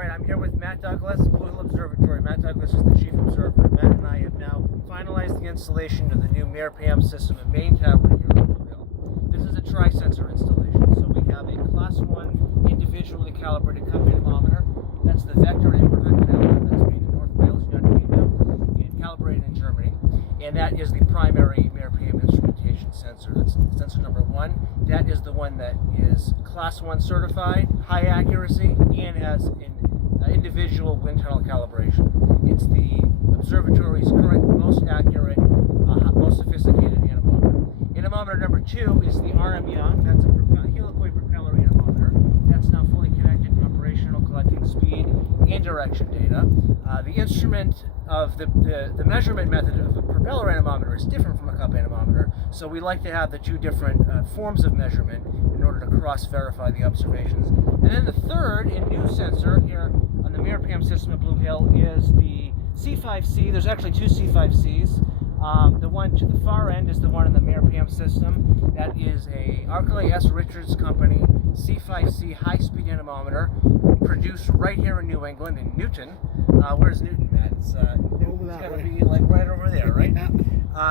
right, I'm here with Matt Douglas, Blue Hill Observatory. Matt Douglas is the chief observer. Matt and I have now finalized the installation of the new MAREPAM system at main tower here at Blue Hill. This is a tri-sensor installation, so we have a Class 1 individually calibrated cup anemometer. That's the vector M100 that's made in North Wales, United Kingdom, and calibrated in Germany. And that is the primary MAREPAM instrumentation sensor. That's sensor number 1. That is the one that is Class 1 certified, high accuracy, and has an individual wind tunnel calibration. It's the observatory's current most accurate, most sophisticated anemometer. Anemometer number 2 is the RM Young. That's a helicoid propeller anemometer. That's now fully connected and operational, collecting speed and direction data. The instrument of the measurement method of a propeller anemometer is different from a cup anemometer, so we like to have the two different forms of measurement in order to cross-verify the observations. And then the third and new sensor here on the MAREPAM system at Blue Hill is the C5C. There's actually two C5Cs. The one to the far end is the one in the MAREPAM system. That is a Arklay S. Richards Company C5C high-speed anemometer produced right here in New England, in Newton. Where's Newton, Matt? It's got to be like right over there, right?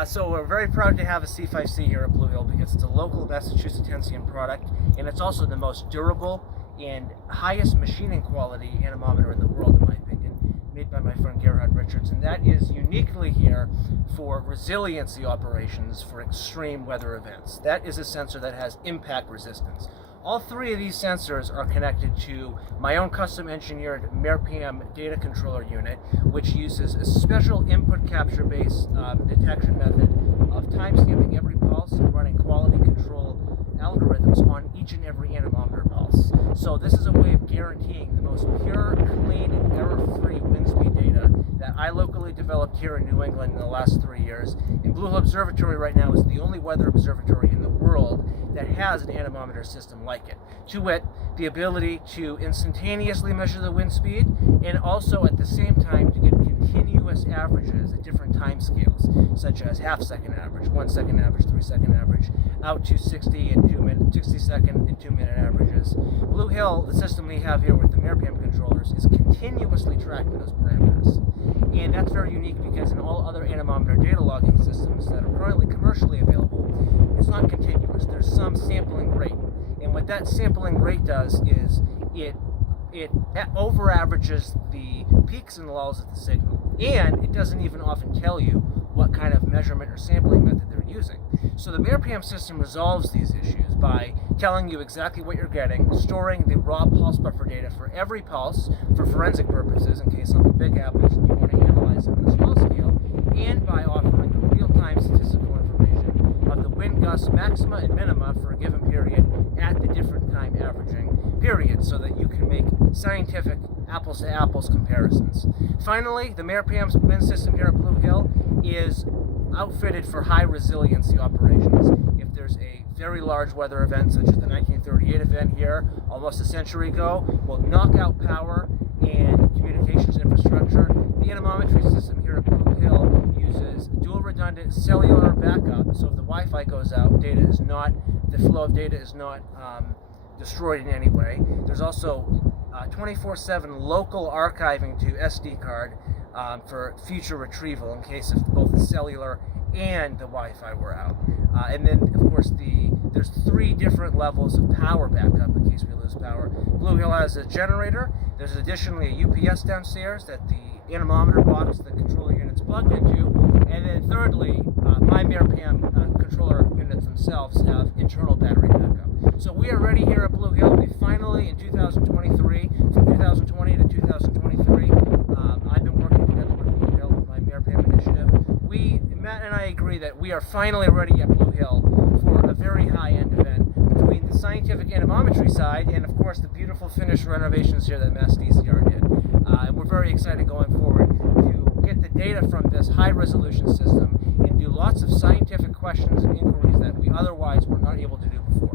So we're very proud to have a C5C here at Blue Hill because it's a local Massachusettsensian product, and it's also the most durable and highest machining quality anemometer in the world, in my opinion, made by my friend Gerhard Richards, and that is uniquely here for resiliency operations for extreme weather events. That is a sensor that has impact resistance. All three of these sensors are connected to my own custom engineered MAREPAM data controller unit, which uses a special input capture based detection method of timestamping every pulse and running quality control algorithms on each and every anemometer pulse. So this is a way of guaranteeing the most pure, clean, and error-free wind speed data that I locally developed here in New England in the last 3 years. And Blue Hill Observatory right now is the only weather observatory in the world that has an anemometer system like it. To wit, the ability to instantaneously measure the wind speed and also at the same time to get continuous averages at different time scales, such as half-second average, 1 second average, 3 second average, out to 60 and 2 minute, 60 second and 2 minute averages. Blue Hill, the system we have here with the MAREPAM controllers, is continuously tracking those parameters. And that's very unique because in all other anemometer data logging systems that are currently commercially available, it's not continuous. There's some sampling rate. And what that sampling rate does is it over-averages the peaks and lulls of the signal. And it doesn't even often tell you what kind of measurement or sampling method they're using. So the MAREPAM system resolves these issues by telling you exactly what you're getting, storing the raw pulse buffer data for every pulse for forensic purposes in case something big happens and you want to analyze it on a small scale, and by offering the real-time statistical information of the wind gust maxima and minima for a given period at the different time averaging periods so that you can make scientific apples-to-apples comparisons. Finally, the MAREPAM wind system here at Blue Hill is outfitted for high resiliency operations. If there's a very large weather event such as the 1938 event here almost a century ago, will knock out power and communications infrastructure. The anemometry system here at Blue Hill uses dual redundant cellular backup, so if the Wi-Fi goes out, the flow of data is not destroyed in any way. There's also 24/7 local archiving to SD card for future retrieval in case if both the cellular and the Wi-Fi were out. And then, of course, there's 3 different levels of power backup in case we lose power. Blue Hill has a generator. There's additionally a UPS downstairs that the anemometer box, the controller unit's plugged into. And then thirdly, my MAREPAM controller units themselves have internal battery backup. So we are ready here at Blue Hill. We finally, in 2023, from 2020 to 2023, I've been working together with Blue Hill with my MAREPAM initiative. Matt and I agree that we are finally ready at Blue Hill for a very high-end event between the scientific anemometry side and, of course, the beautiful finished renovations here that Mass DCR did. And we're very excited going forward to get the data from this high-resolution system and do lots of scientific questions and inquiries that we otherwise were not able to do before.